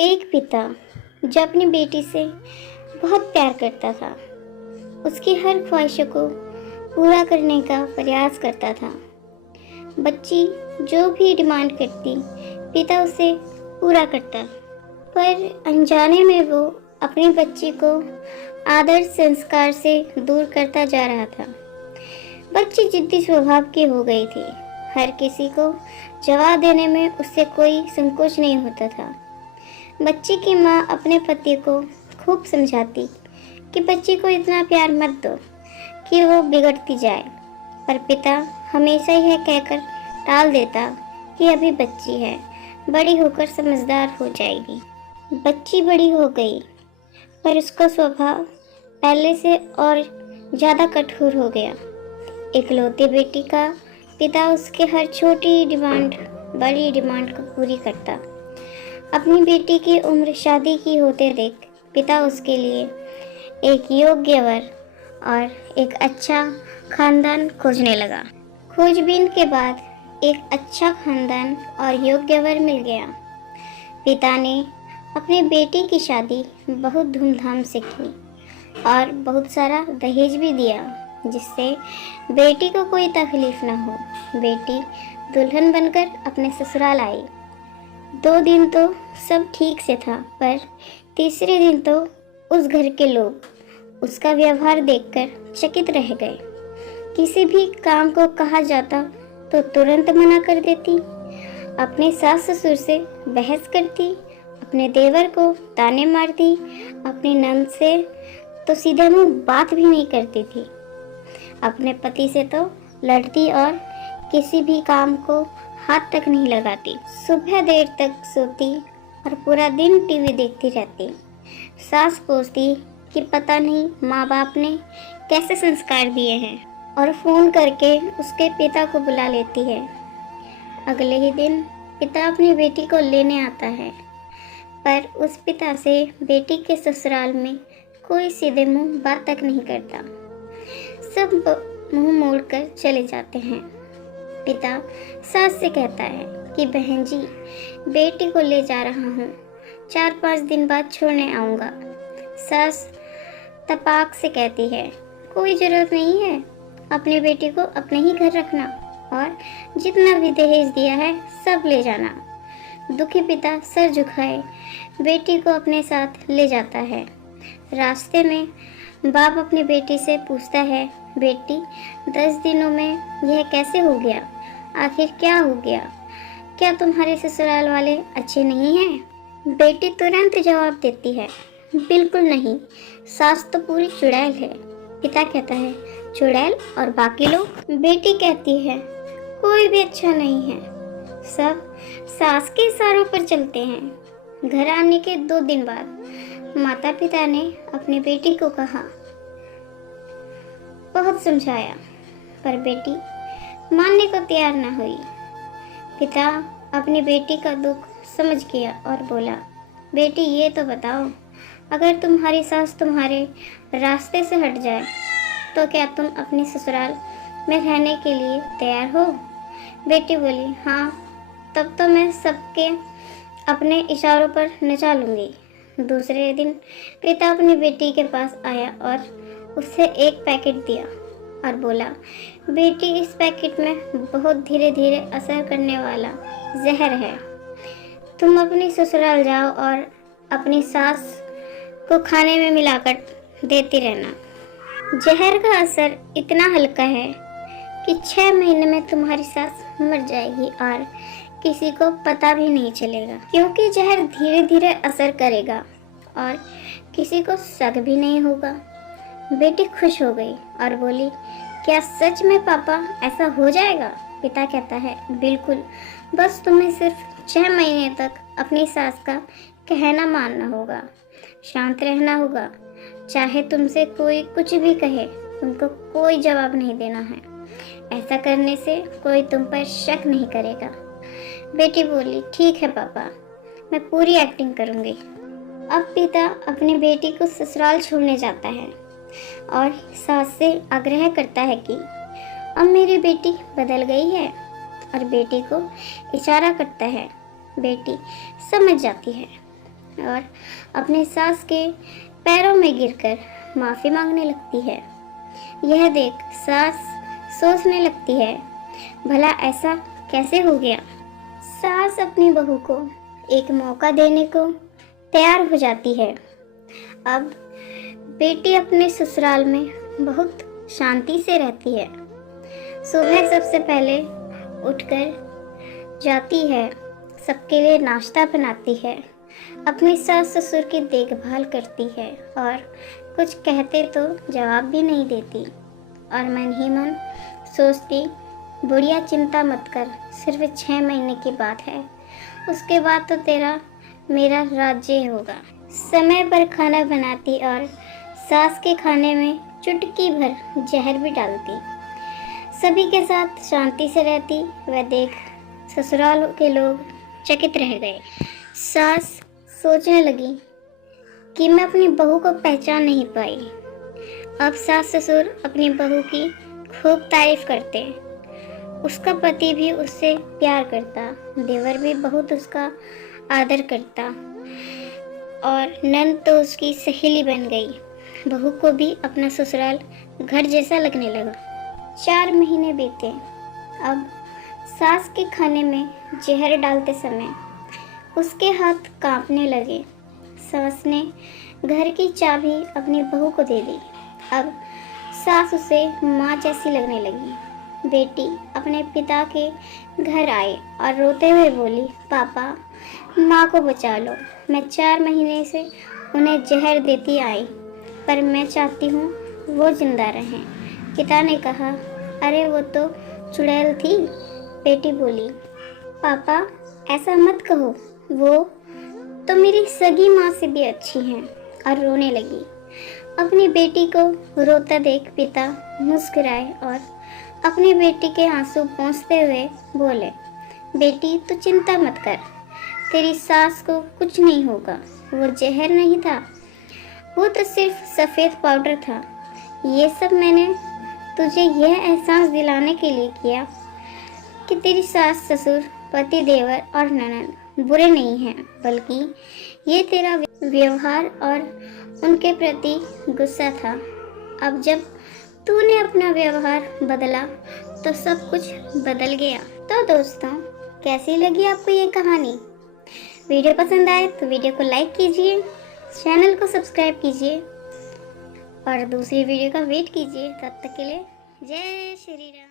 एक पिता जो अपनी बेटी से बहुत प्यार करता था, उसकी हर ख्वाहिशों को पूरा करने का प्रयास करता था। बच्ची जो भी डिमांड करती, पिता उसे पूरा करता। पर अनजाने में वो अपनी बच्ची को आदर्श संस्कार से दूर करता जा रहा था। बच्ची जिद्दी स्वभाव की हो गई थी। हर किसी को जवाब देने में उससे कोई संकोच नहीं होता था। बच्ची की माँ अपने पति को खूब समझाती कि बच्ची को इतना प्यार मत दो कि वो बिगड़ती जाए, पर पिता हमेशा यह कहकर टाल देता कि अभी बच्ची है, बड़ी होकर समझदार हो जाएगी। बच्ची बड़ी हो गई, पर उसका स्वभाव पहले से और ज़्यादा कठोर हो गया। इकलौती बेटी का पिता उसके हर छोटी डिमांड, बड़ी डिमांड को पूरी करता। अपनी बेटी की उम्र शादी की होते देख पिता उसके लिए एक योग्य वर और एक अच्छा खानदान खोजने लगा। खोजबीन के बाद एक अच्छा खानदान और योग्य वर मिल गया। पिता ने अपनी बेटी की शादी बहुत धूमधाम से की और बहुत सारा दहेज भी दिया, जिससे बेटी को कोई तकलीफ न हो। बेटी दुल्हन बनकर अपने ससुराल आई। 2 दिन तो सब ठीक से था, पर तीसरे दिन तो उस घर के लोग उसका व्यवहार देखकर चकित रह गए। किसी भी काम को कहा जाता तो तुरंत मना कर देती, अपने सास ससुर से बहस करती, अपने देवर को ताने मारती, अपनी नंद से तो सीधे मुंह बात भी नहीं करती थी, अपने पति से तो लड़ती और किसी भी काम को हाथ तक नहीं लगाती। सुबह देर तक सोती और पूरा दिन टीवी देखती रहती। सास पूछती कि पता नहीं माँ बाप ने कैसे संस्कार दिए हैं, और फोन करके उसके पिता को बुला लेती है। अगले ही दिन पिता अपनी बेटी को लेने आता है, पर उस पिता से बेटी के ससुराल में कोई सीधे मुंह बात तक नहीं करता। सब मुंह मोड़कर चले जाते हैं। पिता सास से कहता है कि बहन जी, बेटी को ले जा रहा हूँ, 4-5 दिन बाद छोड़ने आऊँगा। सास तपाक से कहती है, कोई ज़रूरत नहीं है, अपनी बेटी को अपने ही घर रखना और जितना भी दहेज दिया है सब ले जाना। दुखी पिता सर झुकाए बेटी को अपने साथ ले जाता है। रास्ते में बाप अपनी बेटी से पूछता है, बेटी 10 दिनों में यह कैसे हो गया? आखिर क्या हो गया? क्या तुम्हारे ससुराल वाले अच्छे नहीं हैं? बेटी तुरंत जवाब देती है, बिल्कुल नहीं, सास तो पूरी चुड़ैल है। पिता कहता है, चुड़ैल और बाकी लोग? बेटी कहती है, कोई भी अच्छा नहीं है, सब सास के इशारों पर चलते हैं। घर आने के 2 दिन बाद माता पिता ने अपनी बेटी को कहा, बहुत समझाया, पर बेटी मानने को तैयार न हुई। पिता अपनी बेटी का दुख समझ गया और बोला, बेटी ये तो बताओ, अगर तुम्हारी सास तुम्हारे रास्ते से हट जाए तो क्या तुम अपने ससुराल में रहने के लिए तैयार हो? बेटी बोली, हाँ, तब तो मैं सबके अपने इशारों पर नचा लूँगी। दूसरे दिन पिता अपनी बेटी के पास आया और उसे एक पैकेट दिया और बोला, बेटी इस पैकेट में बहुत धीरे धीरे असर करने वाला जहर है, तुम अपनी ससुराल जाओ और अपनी सास को खाने में मिलाकर देती रहना। जहर का असर इतना हल्का है कि 6 महीने में तुम्हारी सास मर जाएगी और किसी को पता भी नहीं चलेगा, क्योंकि जहर धीरे धीरे असर करेगा और किसी को शक भी नहीं होगा। बेटी खुश हो गई और बोली, क्या सच में पापा ऐसा हो जाएगा? पिता कहता है, बिल्कुल, बस तुम्हें सिर्फ 6 महीने तक अपनी सास का कहना मानना होगा, शांत रहना होगा, चाहे तुमसे कोई कुछ भी कहे, तुमको कोई जवाब नहीं देना है। ऐसा करने से कोई तुम पर शक नहीं करेगा। बेटी बोली, ठीक है पापा, मैं पूरी एक्टिंग करूँगी। अब पिता अपनी बेटी को ससुराल छोड़ने जाता है और सास से आग्रह करता है कि अब मेरी बेटी बदल गई है, और बेटी को इशारा करता है। बेटी समझ जाती है और अपने सास के पैरों में गिरकर माफ़ी मांगने लगती है। यह देख सास सोचने लगती है, भला ऐसा कैसे हो गया। सास अपनी बहू को एक मौका देने को तैयार हो जाती है। अब बेटी अपने ससुराल में बहुत शांति से रहती है। सुबह सबसे पहले उठकर जाती है, सबके लिए नाश्ता बनाती है, अपनी सास ससुर की देखभाल करती है और कुछ कहते तो जवाब भी नहीं देती। और मन ही मन सोचती, बुढ़िया चिंता मत कर, सिर्फ 6 महीने की बात है, उसके बाद तो तेरा मेरा राज्य होगा। समय पर खाना बनाती और सास के खाने में चुटकी भर जहर भी डालती। सभी के साथ शांति से रहती। वह देख ससुराल के लोग चकित रह गए। सास सोचने लगी कि मैं अपनी बहू को पहचान नहीं पाई। अब सास ससुर अपनी बहू की खूब तारीफ करते। उसका पति भी उससे प्यार करता, देवर भी बहुत उसका आदर करता और नंद तो उसकी सहेली बन गई। बहू को भी अपना ससुराल घर जैसा लगने लगा। 4 महीने बीते। अब सास के खाने में जहर डालते समय उसके हाथ कांपने लगे। सास ने घर की चाबी अपनी बहू को दे दी। अब सास उसे माँ जैसी लगने लगी। बेटी अपने पिता के घर आई और रोते हुए बोली, पापा माँ को बचा लो। मैं 4 महीने से उन्हें जहर देती आई, पर मैं चाहती हूँ वो जिंदा रहें। पिता ने कहा, अरे वो तो चुड़ैल थी। बेटी बोली, पापा ऐसा मत कहो, वो तो मेरी सगी माँ से भी अच्छी हैं। और रोने लगी। अपनी बेटी को रोता देख पिता मुस्कुराए और अपनी बेटी के आंसू पोंछते हुए बोले, बेटी तू चिंता मत कर, तेरी सास को कुछ नहीं होगा। वो जहर नहीं था, वो तो सिर्फ सफ़ेद पाउडर था। ये सब मैंने तुझे यह एहसास दिलाने के लिए किया कि तेरी सास ससुर पति देवर और ननद बुरे नहीं हैं, बल्कि ये तेरा व्यवहार और उनके प्रति गुस्सा था। अब जब तूने अपना व्यवहार बदला तो सब कुछ बदल गया। तो दोस्तों, कैसी लगी आपको ये कहानी? वीडियो पसंद आए तो वीडियो को लाइक कीजिए, चैनल को सब्सक्राइब कीजिए और दूसरी वीडियो का वेट कीजिए। तब तक के लिए जय श्री राम।